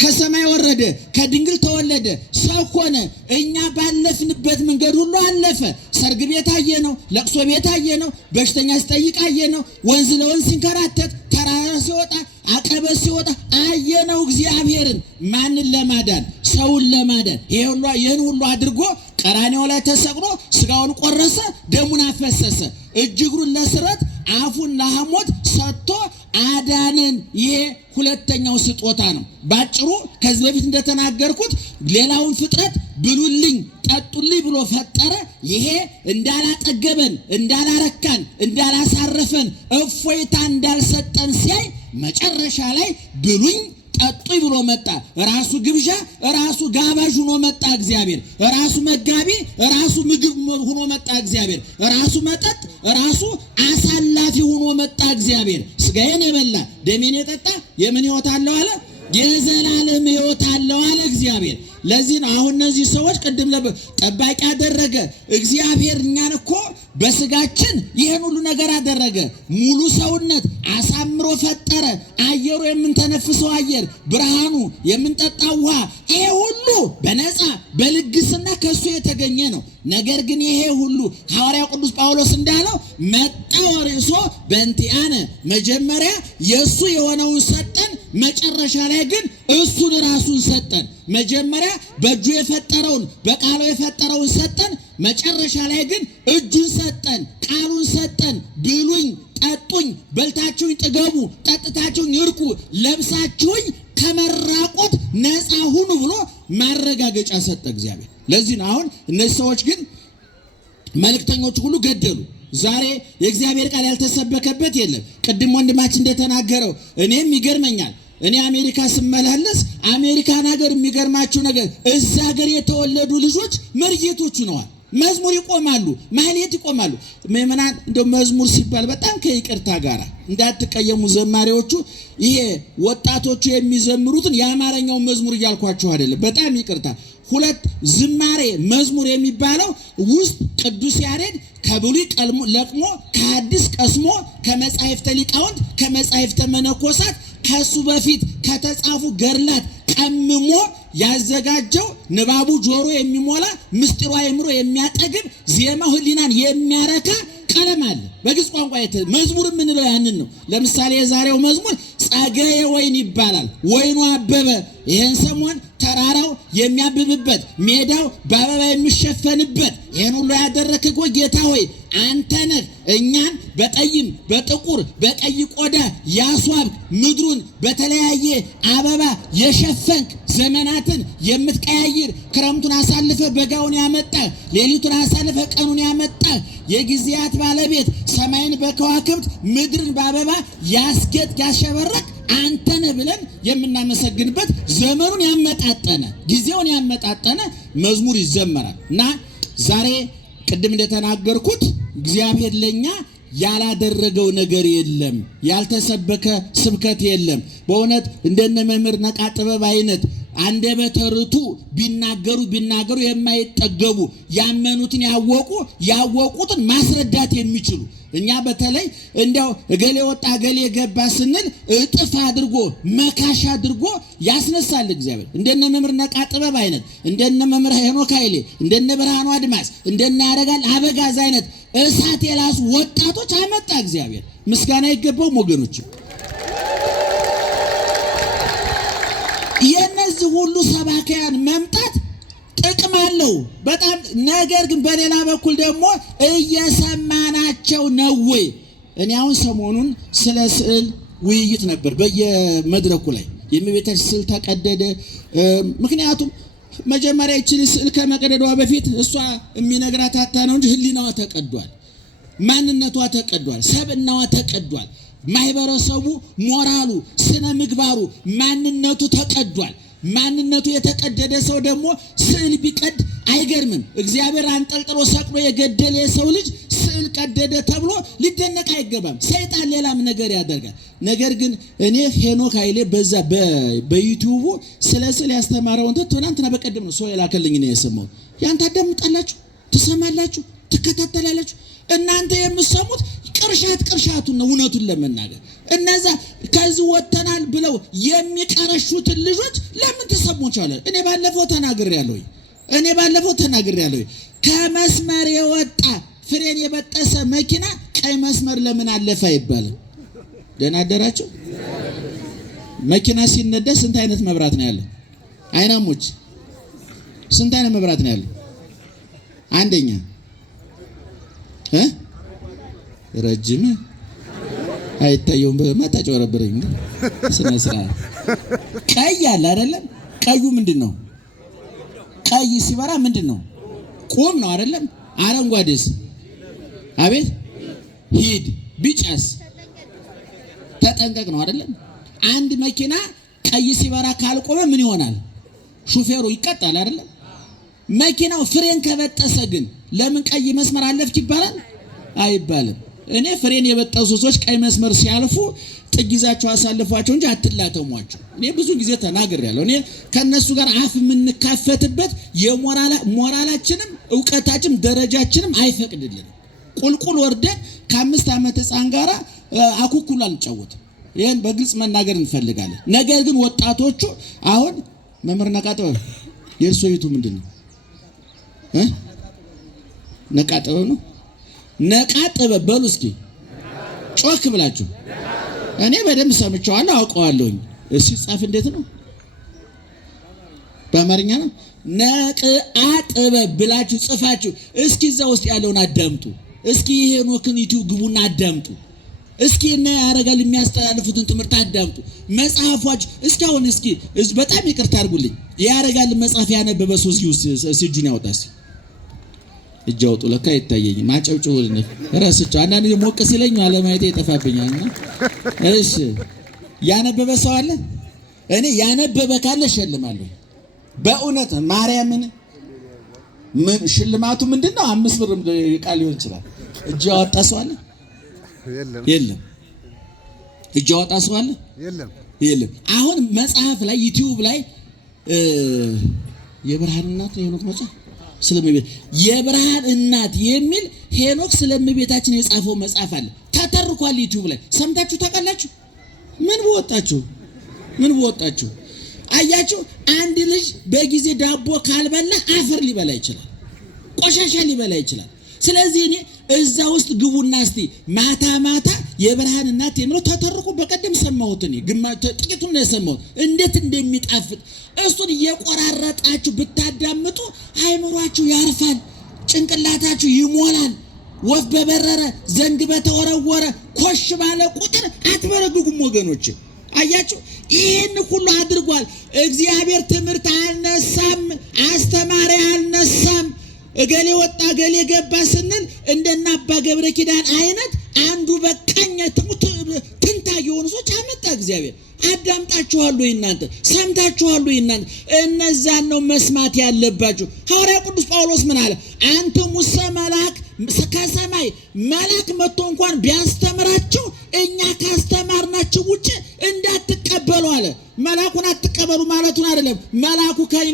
ከሰማይ ወረደ፣ ከድንግል ተወለደ፣ ሰው ሆነ። እኛ ባለፍንበት መንገድ ሁሉ አለፈ። ሰርግ ቤት አየነው፣ ለቅሶ ቤት አየነው፣ በሽተኛ ሲጠይቅ አየነው፣ ወንዝ ለወንዝ ሲንከራተት፣ ተራራ ሲወጣ፣ አቀበት ሲወጣ አየነው እግዚአብሔርን። ማንን ለማዳን? ሰውን ለማዳን። ይህን ሁሉ አድርጎ ቀራንዮ ላይ ተሰቅሎ ስጋውን ቆረሰ፣ ደሙን አፈሰሰ፣ እጅ እግሩን ለስረት አፉን ለሐሞት ሰጥቶ አዳነን። ይሄ ሁለተኛው ስጦታ ነው። ባጭሩ ከዚህ በፊት እንደተናገርኩት ሌላውን ፍጥረት ብሉልኝ ጠጡልኝ ብሎ ፈጠረ። ይሄ እንዳላጠገበን፣ እንዳላረካን፣ እንዳላሳረፈን፣ እፎይታ እንዳልሰጠን ሲያይ መጨረሻ ላይ ብሉኝ ጠጡኝ ብሎ መጣ። ራሱ ግብዣ፣ ራሱ ጋባዥ ሆኖ መጣ እግዚአብሔር። ራሱ መጋቢ፣ ራሱ ምግብ ሆኖ መጣ እግዚአብሔር። ራሱ መጠጥ፣ ራሱ አሳላፊ ሆኖ መጣ እግዚአብሔር። ስጋዬን የበላ ደሜን የጠጣ የምን ሕይወት አለው አለ? የዘላለም ሕይወት አለው አለ እግዚአብሔር። ለዚህ ነው አሁን እነዚህ ሰዎች ቅድም ጠባቂ አደረገ እግዚአብሔር። እኛን እኮ በስጋችን ይሄን ሁሉ ነገር አደረገ። ሙሉ ሰውነት አሳምሮ ፈጠረ። አየሩ የምንተነፍሰው አየር፣ ብርሃኑ፣ የምንጠጣው ውሃ፣ ይሄ ሁሉ በነፃ በልግስና ከሱ የተገኘ ነው። ነገር ግን ይሄ ሁሉ ሐዋርያው ቅዱስ ጳውሎስ እንዳለው መጣ ወርሶ በእንቲአነ፣ መጀመሪያ የሱ የሆነውን ሰጠን፣ መጨረሻ ላይ ግን እሱን ራሱን ሰጠን። መጀመሪያ በእጁ የፈጠረውን በቃሉ የፈጠረውን ሰጠን። መጨረሻ ላይ ግን እጁን ሰጠን፣ ቃሉን ሰጠን። ብሉኝ ጠጡኝ፣ በልታችሁኝ ጥገቡ፣ ጠጥታችሁኝ እርኩ፣ ለብሳችሁኝ ከመራቆት ነፃ ሁኑ ብሎ ማረጋገጫ ሰጠ እግዚአብሔር። ለዚህ ነው አሁን እነዚህ ሰዎች ግን መልእክተኞች ሁሉ ገደሉ። ዛሬ የእግዚአብሔር ቃል ያልተሰበከበት የለም። ቅድም ወንድማችን እንደተናገረው እኔም ይገርመኛል። እኔ አሜሪካ ስመላለስ አሜሪካን ሀገር የሚገርማችሁ ነገር እዛ ሀገር የተወለዱ ልጆች መርጌቶቹ ነዋል። መዝሙር ይቆማሉ፣ ማህሌት ይቆማሉ። ምእመናን እንደው መዝሙር ሲባል በጣም ከይቅርታ ጋር እንዳትቀየሙ ዘማሪዎቹ፣ ይሄ ወጣቶቹ የሚዘምሩትን የአማርኛው መዝሙር እያልኳችሁ አይደለም። በጣም ይቅርታ። ሁለት ዝማሬ መዝሙር የሚባለው ውስጥ ቅዱስ ያሬድ ከብሉይ ለቅሞ ከሐዲስ ቀስሞ ከመጻሕፍተ ሊቃውንት ከመጻሕፍተ መነኮሳት ከሱ በፊት ከተጻፉ ገድላት ቀምሞ ያዘጋጀው ንባቡ ጆሮ የሚሞላ ምስጢሩ አእምሮ የሚያጠግብ ዜማው ሕሊናን የሚያረካ ቀለም አለ። በግዕዝ ቋንቋ መዝሙር የምንለው ያንን ነው። ለምሳሌ የዛሬው መዝሙር ጸገየ ወይን ይባላል። ወይኑ አበበ። ይህን ሰሞን ተራራው የሚያብብበት፣ ሜዳው በአበባ የሚሸፈንበት፣ ይህን ሁሉ ያደረግህ ጌታ ሆይ አንተ ነህ። እኛን በጠይም በጥቁር በቀይ ቆዳ ያስዋብክ፣ ምድሩን በተለያየ አበባ የሸፈንክ፣ ዘመናትን የምትቀያይር፣ ክረምቱን አሳልፈ በጋውን ያመጣህ፣ ሌሊቱን አሳልፈ ቀኑን ያመጣህ፣ የጊዜያት ባለቤት፣ ሰማይን በከዋክብት ምድርን በአበባ ያስጌጥ ያሸበረቅ አንተ ነህ ብለን የምናመሰግንበት ዘመኑን ያመጣጠነ ጊዜውን ያመጣጠነ መዝሙር ይዘመራል። እና ዛሬ ቅድም እንደተናገርኩት እግዚአብሔር ለኛ ያላደረገው ነገር የለም፣ ያልተሰበከ ስብከት የለም። በእውነት እንደነ መምህር ነቃ ጥበብ አይነት አንደበተ ርቱዕ ቢናገሩ የማይጠገቡ ያመኑትን ያወቁትን ማስረዳት የሚችሉ እኛ በተለይ እንዲያው እገሌ ወጣ እገሌ ገባ ስንል እጥፍ አድርጎ መካሽ አድርጎ ያስነሳል እግዚአብሔር። እንደነ መምህር ነቃ ጥበብ አይነት፣ እንደነ መምህር ሄኖክ ኃይሌ፣ እንደነ ብርሃኑ አድማስ፣ እንደነ ያረጋል አበጋዝ አይነት እሳት የላሱ ወጣቶች አመጣ እግዚአብሔር። ምስጋና ይገባው ወገኖች። የነዚህ ሁሉ ሰባኪያን መምጣት ጥቅም አለው በጣም። ነገር ግን በሌላ በኩል ደግሞ እየሰማናቸው ነው ወይ? እኔ አሁን ሰሞኑን ስለ ስዕል ውይይት ነበር በየመድረኩ ላይ። የእመቤታችን ስዕል ተቀደደ። ምክንያቱም መጀመሪያ ይችል ስዕል ከመቀደዷ በፊት እሷ የሚነግራት አታ ነው እንጂ ሕሊናዋ ተቀዷል፣ ማንነቷ ተቀዷል፣ ሰብእናዋ ተቀዷል። ማህበረሰቡ ሞራሉ፣ ስነ ምግባሩ፣ ማንነቱ ተቀዷል። ማንነቱ የተቀደደ ሰው ደግሞ ስዕል ቢቀድ አይገርምም። እግዚአብሔር አንጠልጥሎ ሰቅሎ የገደለ የሰው ልጅ ስዕል ቀደደ ተብሎ ሊደነቅ አይገባም። ሰይጣን ሌላም ነገር ያደርጋል። ነገር ግን እኔ ሄኖክ ኃይሌ በዛ በዩቲዩቡ ስለ ስዕል ያስተማረውን ትናንትና በቀደም ነው ሰው የላከልኝ ነው የሰማው። ያን ታዳምጣላችሁ፣ ትሰማላችሁ፣ ትከታተላላችሁ። እናንተ የምትሰሙት ቅርሻቱን ነው። እውነቱን ለመናገር እነዛ ከዚህ ወጥተናል ብለው የሚቀረሹትን ልጆች ለምን ተሰሙቻለ? እኔ ባለፈው ተናግሬያለሁ። ከመስመር የወጣ ፍሬን የበጠሰ መኪና ቀይ መስመር ለምን አለፈ አይባልም። ደህና አደራችሁ። መኪና ሲነዳ ስንት አይነት መብራት ነው ያለው? አይናሞች ስንት አይነት መብራት ነው ያለው? አንደኛ ረጅም አይታየውም በማታጭ ወረብረኝ ስነ ስርዓት ቀይ አለ አይደለም? ቀዩ ምንድነው? ቀይ ሲበራ ምንድነው? ቁም ነው አይደለም? አረንጓዴስ አቤት ሂድ፣ ቢጫስ ተጠንቀቅ ነው አይደለም? አንድ መኪና ቀይ ሲበራ ካልቆመ ምን ይሆናል? ሹፌሩ ይቀጣል አይደለም? መኪናው ፍሬን ከበጠሰ ግን ለምን ቀይ መስመር አለፍክ ይባላል? አይባልም። እኔ ፍሬን የበጠሱ ሰዎች ቀይ መስመር ሲያልፉ ጥጊዛቸው አሳልፏቸው እንጂ አትላተሟቸው። እኔ ብዙ ጊዜ ተናግሬያለሁ። እኔ ከነሱ ጋር አፍ የምንካፈትበት የሞራላችንም ዕውቀታችንም ደረጃችንም አይፈቅድልንም። ቁልቁል ወርደን ከ5 ዓመት ሕፃን ጋር አኩኩሉ አንጫወትም። ይሄን በግልጽ መናገር እንፈልጋለን። ነገር ግን ወጣቶቹ አሁን መምህር ነቃጠው የእርሶይቱ ምንድነው? ነቃጠው ነው። ነቃጠበ በሉ እስኪ ጮክ ብላችሁ። እኔ በደንብ ሰምቼዋለሁ አውቀዋለሁኝ። ሲጻፍ እንዴት ነው? በአማርኛ ነው። ነቃጠበ ብላችሁ ጽፋችሁ እስኪ እዛ ውስጥ ያለውን አዳምጡ። እስኪ ሄኖክን ዩቲዩብ ግቡና አዳምጡ። እስኪ እና ያረጋል የሚያስተላልፉትን ትምህርት አዳምጡ። መጽሐፎች እስኪ አሁን እስኪ በጣም ይቅርታ አድርጉልኝ። ያረጋል መጽሐፍ ያነበበ ሰው እጁን ያውጣ እስኪ። እጅ አውጡ። ለካ ይታየኝ ማጨብጭቡልኝ። ረስቸው አንዳንዴ ሞቅ ሲለኝ አለማየቴ ይጠፋብኛልና። እሺ ያነበበ ሰው አለ? እኔ ያነበበ ካለ እሸልማለሁ። በእውነት ማርያምን ምን ሽልማቱ ምንድነው? 5 ብር ቃል ሊሆን ይችላል። እጅ ያወጣ ሰው አለ? የለም። እጅ ያወጣ ሰው አለ? የለም። አሁን መጽሐፍ ላይ ዩቲዩብ ላይ የብርሃን እናት ሄኖክ መጽሐፍ ስለምቤት የብርሃን እናት የሚል ሄኖክ ስለምቤታችን የጻፈው መጽሐፍ አለ። ተተርኳል ዩቲዩብ ላይ ሰምታችሁ ታውቃላችሁ? ምን በወጣችሁ አያችሁ። አንድ ልጅ በጊዜ ዳቦ ካልበላ አፈር ሊበላ ይችላል፣ ቆሻሻ ሊበላ ይችላል። ስለዚህ እኔ እዛ ውስጥ ግቡና እስቲ ማታ የብርሃን እናት የሚለው ተተርኩ በቀደም ሰማሁት። እኔ ጥቂቱን ነው የሰማሁት፣ እንዴት እንደሚጣፍጥ እሱን እየቆራረጣችሁ ብታዳምጡ አይምሯችሁ ያርፋል፣ ጭንቅላታችሁ ይሞላል። ወፍ በበረረ ዘንግ በተወረወረ ኮሽ ባለ ቁጥር አትበረግጉም ወገኖች። አያችሁ ይህን ሁሉ አድርጓል እግዚአብሔር። ትምህርት አልነሳም፣ አስተማሪ አልነሳም። እገሌ ወጣ እገሌ ገባ ስንል እንደና አባ ገብረ ኪዳን አይነት አንዱ በቀኝ ትንታ የሆኑ ሰዎች አመጣ እግዚአብሔር። አዳምጣችኋል ወይ እናንተ? ሰምታችኋል ወይ እናንተ? እነዛን ነው መስማት ያለባችሁ። ሐዋርያ ቅዱስ ጳውሎስ ምን አለ? አንተ ሙሴ መልአክ ከሰማይ መልአክ መጥቶ እንኳን ቢያስተምራችሁ እኛ ካስተማርናችሁ ውጭ እንዳትቀበሉ አለ። መልአኩን አትቀበሉ ማለቱን አይደለም። መልአኩ ከእኔ